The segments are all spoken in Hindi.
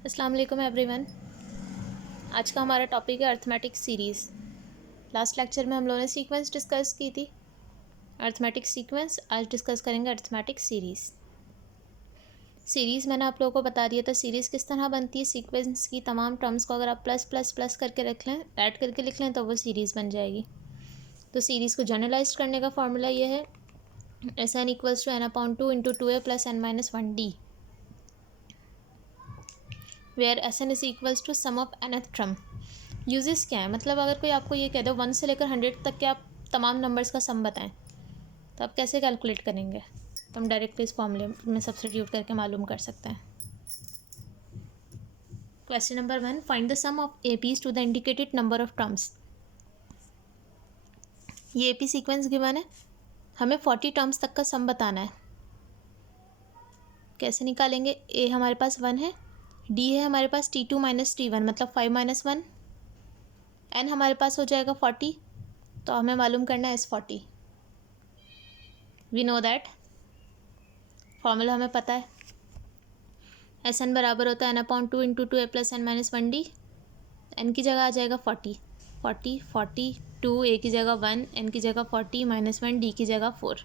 अस्सलाम वालेकुम एवरीवन। आज का हमारा टॉपिक है अर्थमेटिक सीरीज़। लास्ट लेक्चर में हम लोगों ने सीक्वेंस डिस्कस की थी, अर्थमेटिक सीक्वेंस। आज डिस्कस करेंगे अर्थमेटिक सीरीज़। सीरीज़ मैंने आप लोगों को बता दिया था सीरीज़ किस तरह बनती है। सीक्वेंस की तमाम टर्म्स को अगर आप प्लस प्लस प्लस करके रख लें, ऐड करके लिख लें, तो वो सीरीज़ बन जाएगी। तो सीरीज़ को जनरलाइज करने का फॉर्मूला ये है, S N equals to n upon 2 into 2a plus n-1d, where S N is equals to sum of nth term. Uses क्या है, मतलब अगर कोई आपको ये कह दो 1 से लेकर 100 तक के आप तमाम नंबर्स का सम बताएं, तो आप कैसे कैलकुलेट करेंगे? तो हम डायरेक्टली इस फॉर्मूले में सब्स्टिट्यूट करके मालूम कर सकते हैं। Question number 1, find the sum of A Ps to the indicated number of terms. ये ए पी सीक्वेंस गिवन है, हमें 40 टर्म्स तक का सम बताना है। कैसे निकालेंगे? ए हमारे पास 1 है, डी है हमारे पास T2 माइनस T1 मतलब 5 माइनस 1, एन हमारे पास हो जाएगा 40, तो हमें मालूम करना है S40। We know that formula हमें पता है, एस एन बराबर होता है n upon 2 into 2a plus n-1d। N की जगह आ जाएगा 40, 40 40, 2 ए की जगह 1, एन की जगह 40 माइनस 1, डी की जगह 4।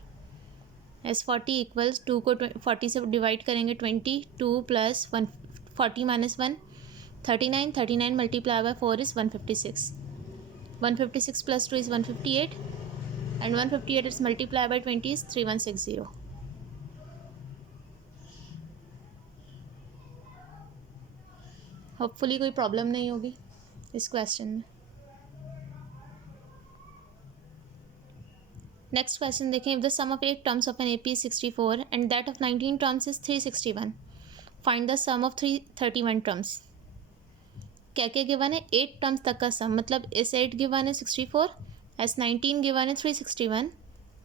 S40 इक्वल्स 2 को 40 से डिवाइड करेंगे 20, 2 plus 1 40 minus 1 39, 39 multiply by 4 is 156, 156 plus 2 is 158 and 158 is multiply by 20 is 3160। Hopefully कोई प्रॉब्लम नहीं होगी इस क्वेश्चन में। नेक्स्ट क्वेश्चन देखें, if the sum of 8 terms of an AP is 64 and that of 19 terms is 361, find the sum of 331 terms. क्या क्या गिवन है? 8 टर्म्स तक का सम, मतलब S8 गिवन है 64, S19 गिवन है 361,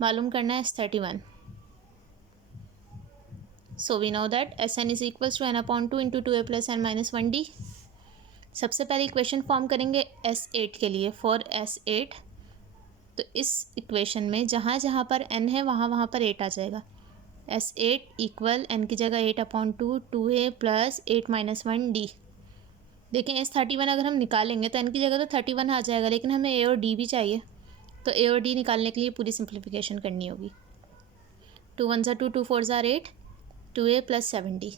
मालूम करना है S31। So we know that Sn is equals to n upon 2 into 2a plus n-1d। सबसे पहले इक्वेशन फॉर्म करेंगे S8 के लिए, फॉर S8। तो इस इक्वेशन में जहाँ जहाँ पर n है वहाँ वहाँ पर 8 आ जाएगा। S8 इक्वल n की जगह 8 अपॉन 2 2a प्लस 8-1d। देखें S31 अगर हम निकालेंगे तो n की जगह तो 31 आ जाएगा, लेकिन हमें a और d भी चाहिए, तो a और d निकालने के लिए पूरी सिंप्लीफिकेशन करनी होगी। 2 1 ज़ा 2, 2 4 ज़ा 8, 2a प्लस 7d।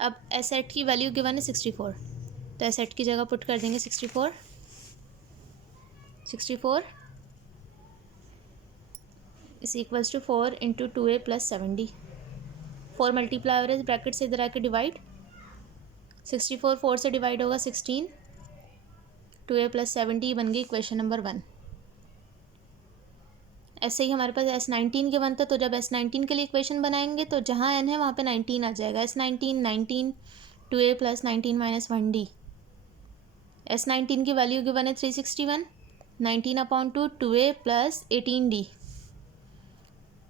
अब S8 की वैल्यू गिवन है 64, तो S8 की जगह पुट कर देंगे 64 is equals to 4 into 2a plus 7d। 4 multiply और ब्रैकेट से इधर आके डिवाइड, 64 4 से डिवाइड होगा 16, 2a प्लस 7d बन गई इक्वेशन नंबर 1। ऐसे ही हमारे पास S19 के बनता, तो जब S19 के लिए इक्वेशन बनाएंगे तो जहाँ n है वहाँ पे 19 आ जाएगा। S19 19, 2a plus 19 minus 1d। S19 की वैल्यू गिवन है 361, 19 upon 2 2a plus 18d।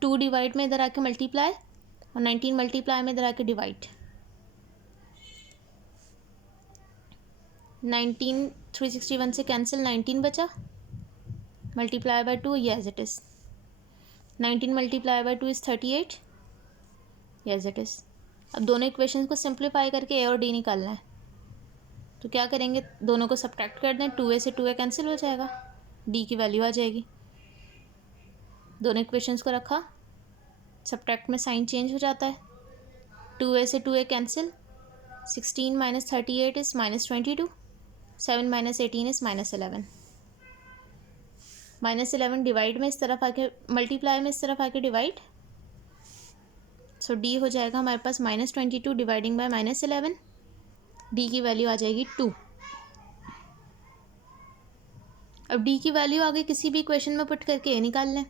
2 divide में इधर आके मल्टीप्लाई और 19 मल्टीप्लाई में इधर आके डिवाइड। 19 361 से कैंसिल, 19 बचा, मल्टीप्लाई बाय 2, ये as it is. 19 multiply by 2 is 38, as it is. अब दोनों इक्वेशंस को सिंप्लीफाई करके ए और डी निकालना है, तो क्या करेंगे? दोनों को सब्ट्रैक्ट कर दें, 2a से 2a कैंसिल हो जाएगा, डी की वैल्यू आ जाएगी। दोनों इक्वेशंस को रखा, सब्ट्रैक्ट में साइन चेंज हो जाता है, 2a से 2a cancel, 16 minus 38 is minus 22, 7 minus 18 is minus 11। Minus 11 divide में इस तरफ आके मल्टीप्लाई में इस तरफ आके डिवाइड, सो डी हो जाएगा हमारे पास -22 डिवाइडिंग बाय -11, डी की वैल्यू आ जाएगी 2। अब डी की वैल्यू आगे किसी भी इक्वेशन में पुट करके ए निकाल लें।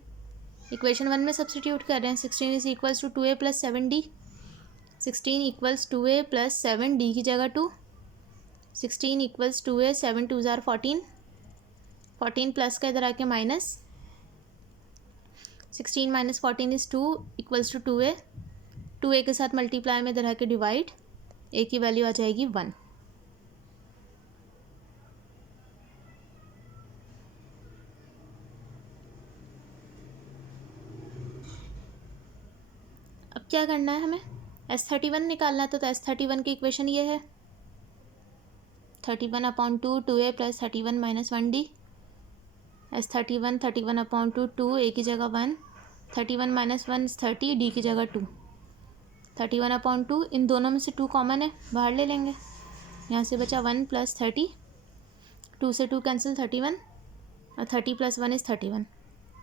इक्वेशन 1 में सब्स्टिट्यूट कर रहे हैं, 16 is equals to 2a plus 7d। 16 equals 2a plus 7, D की जगह 2। 16 इक्वल्स 2a, 7 2 ज़ार 14, 14 प्लस का इधर आके minus, 16 minus 14 is 2 equals to 2a, 2a के साथ मल्टीप्लाई में इधर आके डिवाइड, a की वैल्यू आ जाएगी 1। अब क्या करना है हमें? S31 निकालना है तो S31 की इक्वेशन ये है 31/2 2a + 31 - 1d। S31 31/2 2 a की जगह 1 31 - 1 30 d की जगह 2 31/2 इन दोनों में से 2 कॉमन है बाहर ले लेंगे। यहाँ से बचा 1 + 30 2 से 2 कैंसिल 31 और 30 + 1 is 31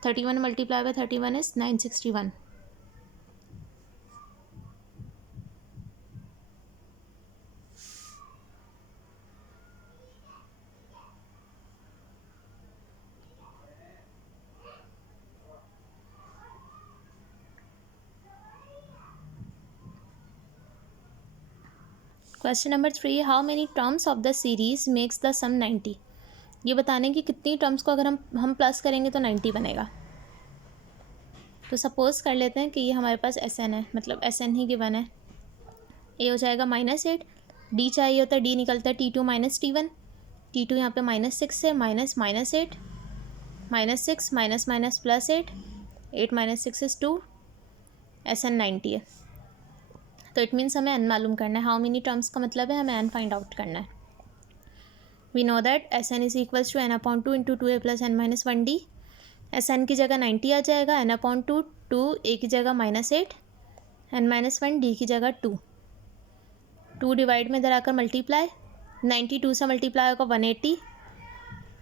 31 × 31 is 961। Question number 3 how many terms of the series makes the sum 90। ये बताने की कितनी टर्म्स को अगर हम प्लस करेंगे तो 90 बनेगा। तो सपोज कर लेते हैं कि ये हमारे पास SN है, मतलब SN ही गिवन है। ए हो जाएगा -8 डी चाहिए होता है, डी निकलता है T2 - T1 T2 यहाँ पे -6 है -8 -6 +8 8 - 6 इज़ 2 SN 90 है। तो इट मीन्स हमें n मालूम करना है। हाउ मेनी टर्म्स का मतलब है हमें n फाइंड आउट करना है। We know that SN = n/2 × 2a + n - 1d। SN की जगह 90 आ जाएगा, n/2 2 a की जगह -8 n - 1 d की जगह 2 2 डिवाइड में इधर आकर मल्टीप्लाई 92 से मल्टीप्लाई होगा 180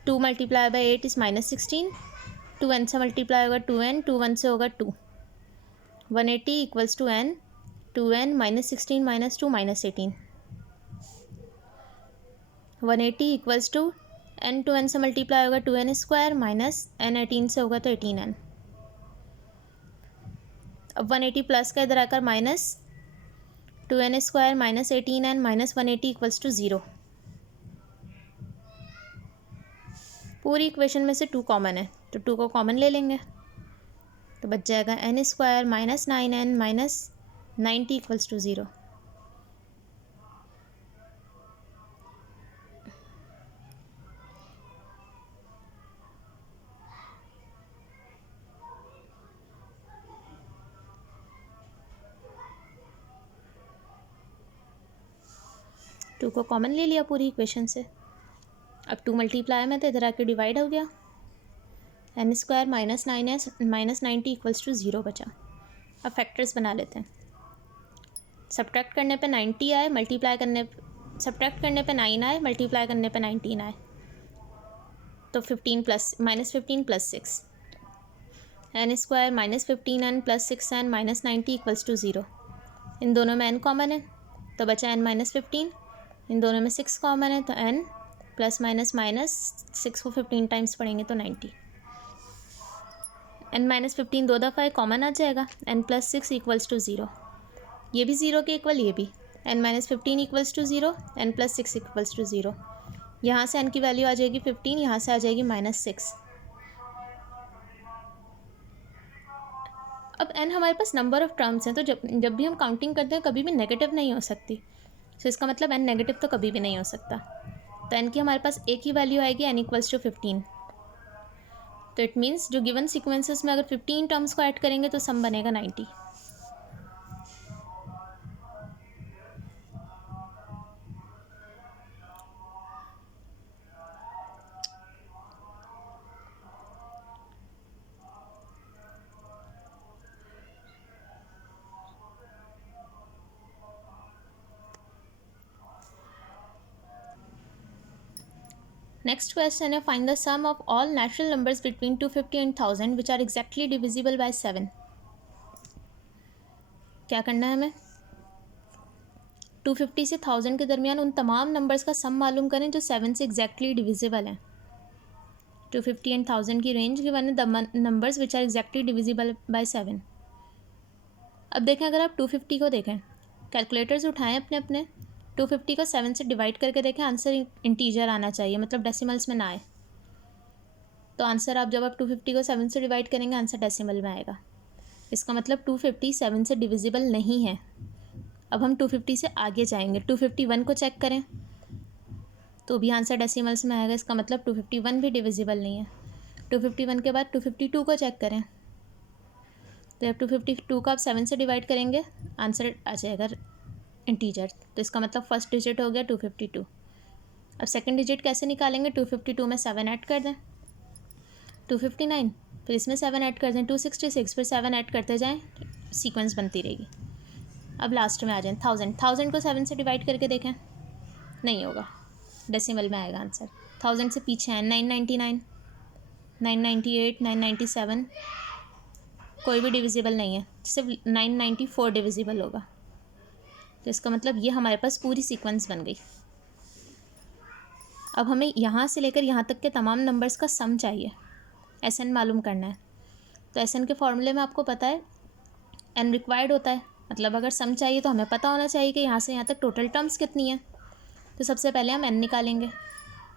2 × 8 इज़ -16 2n से मल्टीप्लाई होगा 2n 2 1 से होगा 2 180 = n 2n -16 - 2 -18 180 = n 2n से मल्टीप्लाई होगा 2n² माइनस n 18 से होगा तो 18n। अब 180 प्लस का इधर आकर माइनस 2n² - 18n - 180 = 0। पूरी इक्वेशन में से 2 कॉमन है तो 2 को कॉमन ले लेंगे तो बच जाएगा n² - 9n - 90 = 0। 2 को कॉमन ले लिया पूरी इक्वेशन से। अब 2 मल्टीप्लाई में तो इधर आके डिवाइड हो गया n² - 9n - 90 = 0 बचा। अब फैक्टर्स बना लेते हैं। सब्ट्रैक्ट करने पे 90 आए, सब्ट्रैक्ट करने पे 9 आए, मल्टीप्लाई करने पे 19 आए तो -15 + 6 n² - 15n + 6n - 90 = 0। इन दोनों में n कॉमन है तो बचा n - 15। इन दोनों में 6 कॉमन है तो n +- 6 को 15 टाइम्स पढ़ेंगे तो 90। n - 15 दो दफ़ा कॉमन आ जाएगा n + 6 = 0। ये भी 0 के इक्वल, ये भी n - 15 = 0 n + 6 = 0। यहाँ से n की वैल्यू आ जाएगी 15, यहाँ से आ जाएगी -6। अब n हमारे पास नंबर ऑफ़ टर्म्स हैं तो जब भी हम काउंटिंग करते हैं कभी भी नेगेटिव नहीं हो सकती। तो इसका मतलब n नेगेटिव तो कभी भी नहीं हो सकता। तो n की हमारे पास एक ही वैल्यू आएगी n = 15। तो इट मीन्स जो गिवन सीक्वेंसेस में अगर 15 टर्म्स को ऐड करेंगे तो सम बनेगा 90। नेक्स्ट क्वेश्चन है find the sum of all natural numbers between 250 and 1000 which are exactly divisible by 7। क्या करना है हमें 250 से 1000 के दरमियान उन तमाम नंबर्स का सम मालूम करें जो 7 से एग्जैक्टली डिविजिबल हैं। 250 एंड 1000 की रेंज गिवन है, the numbers which are exactly divisible by 7। अब देखें, अगर आप 250 को देखें, कैलकुलेटर्स उठाएं अपने अपने, 250 को 7 से डिवाइड करके देखें, आंसर इंटीजर आना चाहिए, मतलब डेसिमल्स में ना आए। तो आंसर आप जब आप 250 को 7 से डिवाइड करेंगे आंसर डेसिमल में आएगा। इसका मतलब 250 7 से डिविजिबल नहीं है। अब हम 250 से आगे जाएंगे, 251 को चेक करें तो भी आंसर डेसिमल्स में आएगा। इसका मतलब 251 भी डिविजिबल नहीं है। 251 के बाद 252 को चेक करें तो अब 252 का आप 7 से डिवाइड करेंगे, आंसर आ जाएगा इंटीजर। तो इसका मतलब फर्स्ट डिजिट हो गया 252। अब सेकंड डिजिट कैसे निकालेंगे? 252 में 7 ऐड कर दें, 259, फिर इसमें 7 ऐड कर दें 266, फिर 7 ऐड करते जाएं, सीक्वेंस बनती रहेगी। अब लास्ट में आ जाएं 1000 को 7 से डिवाइड करके देखें, नहीं होगा, डेसिमल में आएगा आंसर। 1000 से पीछे हैं 999, 998, 997, कोई भी डिविजिबल नहीं है, सिर्फ 994 डिविजिबल होगा। तो इसका मतलब ये हमारे पास पूरी सीक्वेंस बन गई। अब हमें यहाँ से लेकर यहाँ तक के तमाम नंबर्स का सम चाहिए, एस एन मालूम करना है। तो एस एन के फॉर्मूले में आपको पता है एन रिक्वायर्ड होता है, मतलब अगर सम चाहिए तो हमें पता होना चाहिए कि यहाँ से यहाँ तक टोटल टर्म्स कितनी है। तो सबसे पहले हम एन निकालेंगे।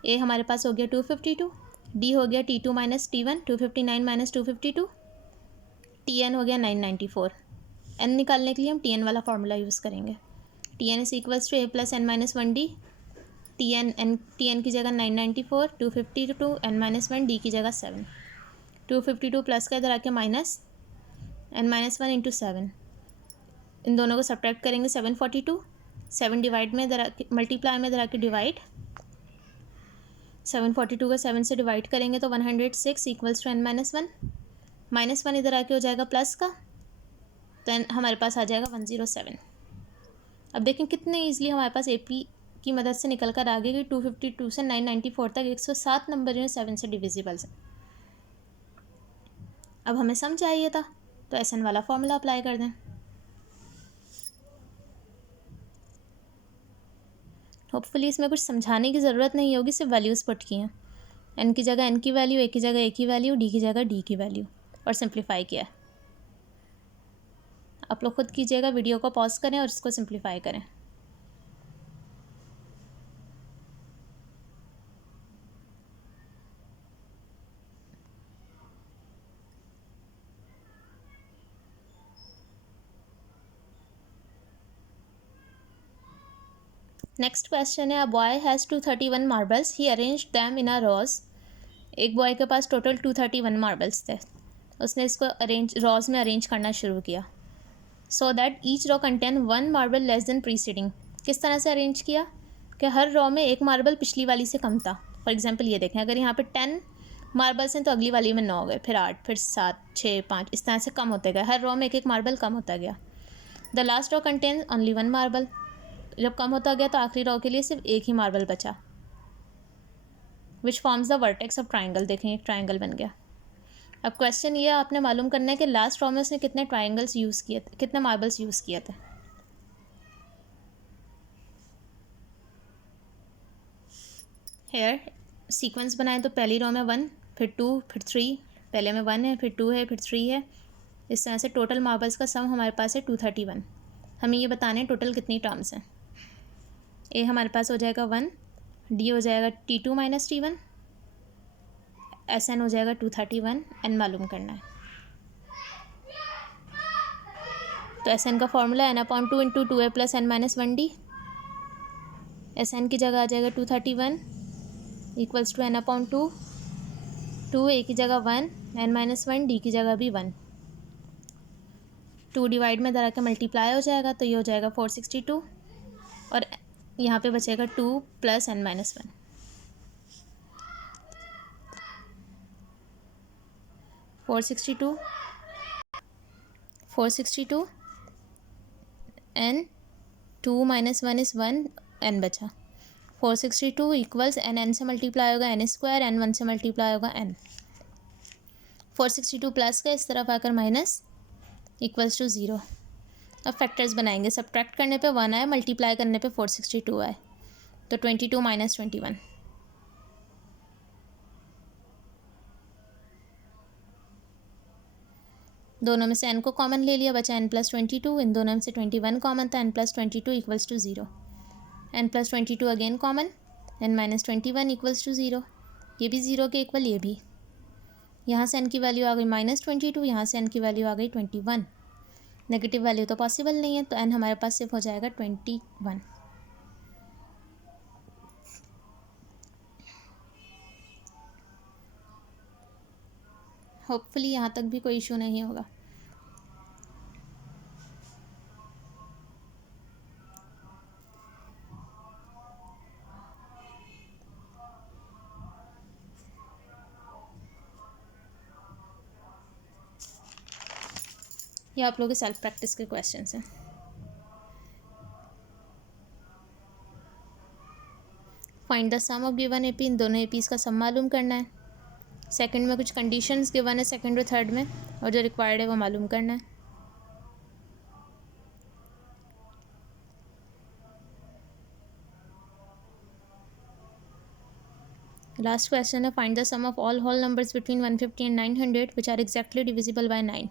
ए हमारे पास हो गया 252, डी हो गया T2 minus T1, 259 minus 252, T N हो गया 994। एन निकालने के लिए हम टी एन वाला फार्मूला यूज़ करेंगे। T N is equals to A plus N minus 1 D. T N की जगह 994, 252 एन माइनस 1, डी की जगह 7। 252 प्लस का इधर आके माइनस एन माइनस 1 इंटू 7, इन दोनों को सब्ट्रैक्ट करेंगे 742, 7 डिवाइड में इधर आके मल्टीप्लाई में इधर आके डिवाइड, 742 का 7 से डिवाइड करेंगे तो 106 equals to N minus 1, minus 1 इधर आके हो जाएगा प्लस का, तो एन हमारे पास आ जाएगा 107। अब देखें कितने ईजिली हमारे पास एपी की मदद से निकल कर आ गई कि 252 से 994 तक 107 नंबर में 7 से डिविजिबल्स हैं। अब हमें सम चाहिए था, तो एस एन वाला फॉर्मूला अप्लाई कर दें। होपफुली इसमें कुछ समझाने की ज़रूरत नहीं होगी, सिर्फ वैल्यूज़ पुट की हैं। एन की जगह एन की वैल्यू, ए की जगह ए की वैल्यू, डी की जगह डी की वैल्यू, और सिंप्लीफाई किया है। आप लोग खुद कीजिएगा, वीडियो को पॉज करें और इसको सिंप्लीफाई करें। नेक्स्ट क्वेश्चन है, a boy has 231 marbles, he arranged them in a rows. एक बॉय के पास टोटल 231 मार्बल्स थे, उसने इसको रॉज में अरेंज करना शुरू किया। So that each raw contain 1 marble less than preceding. किस तरह से अरेंज किया कि हर रॉ में एक मार्बल पिछली वाली से कम था। फॉर एग्जाम्पल ये देखें, अगर यहाँ पे 10 मार्बल्स हैं तो अगली वाली में 9 हो गए, फिर 8, फिर 7, 6, 5, इस तरह से कम होते गए, हर रॉ में एक एक मार्बल कम होता गया। The last raw contain only 1 marble. जब कम होता गया तो आखिरी रॉ के लिए सिर्फ एक ही मार्बल बचा, which forms the vertex of triangle. देखें एक ट्राइंगल बन गया। अब क्वेश्चन ये आपने मालूम करना है कि लास्ट रॉ में उसने कितने ट्राइंगल्स यूज़ किए थे, कितने मार्बल्स यूज़ किए थे। हेयर सीक्वेंस बनाएं तो पहली रो में 1, फिर 2, फिर 3, पहले में 1 है, फिर 2 है, फिर 3 है। इस तरह से टोटल मार्बल्स का सम हमारे पास है 231। हमें ये बताने टोटल कितनी टर्म्स हैं। ए हमारे पास हो जाएगा 1, डी हो जाएगा T2 minus T1, S N हो जाएगा 231, एन मालूम करना है। तो एस एन का formula n/2 into 2a plus N minus 1 D. S N की जगह आ जाएगा 231 इक्वल्स टू n/2, 2 ए की जगह 1, एन माइनस 1, डी की जगह भी 1। 2 डिवाइड में धरा के मल्टीप्लाई हो जाएगा, तो ये हो जाएगा 462, और यहाँ पे बचेगा 2 plus N minus 1। 462 N 2 minus 1 is 1, N बचा। 462 इक्वल्स एन से मल्टीप्लाई होगा एन स्क्वायर, एन 1 से मल्टीप्लाई होगा एन। 462 प्लस का इस तरफ आकर माइनस इक्वल्स टू 0। अब फैक्टर्स बनाएंगे, सब्ट्रैक्ट करने पे 1 आए, मल्टीप्लाई करने पे 462 आए, तो 22 माइनस 21। दोनों में से n को कॉमन ले लिया, बचा n प्लस 22। इन दोनों में से 21 कॉमन था, n plus 22 equals to 0। n plus 22 again common, n minus 21 equals to 0। ये भी 0 के इक्वल, ये भी। यहाँ से n की वैल्यू आ गई -22, यहाँ से n की वैल्यू आ गई 21। नेगेटिव वैल्यू तो पॉसिबल नहीं है, तो n हमारे पास सिर्फ हो जाएगा 21। होपफुली यहाँ तक भी कोई इशू नहीं होगा। ये आप लोगों के सेल्फ प्रैक्टिस के क्वेश्चन हैं। Find the sum of given AP, इन दोनों एपीज़ का सम मालूम करना है। सेकंड में कुछ कंडीशंस गिवन है सेकंड और थर्ड में, और जो रिक्वायर्ड है वो मालूम करना है। लास्ट क्वेश्चन है find the sum of all whole numbers between 150 and 900 which are exactly divisible by 9।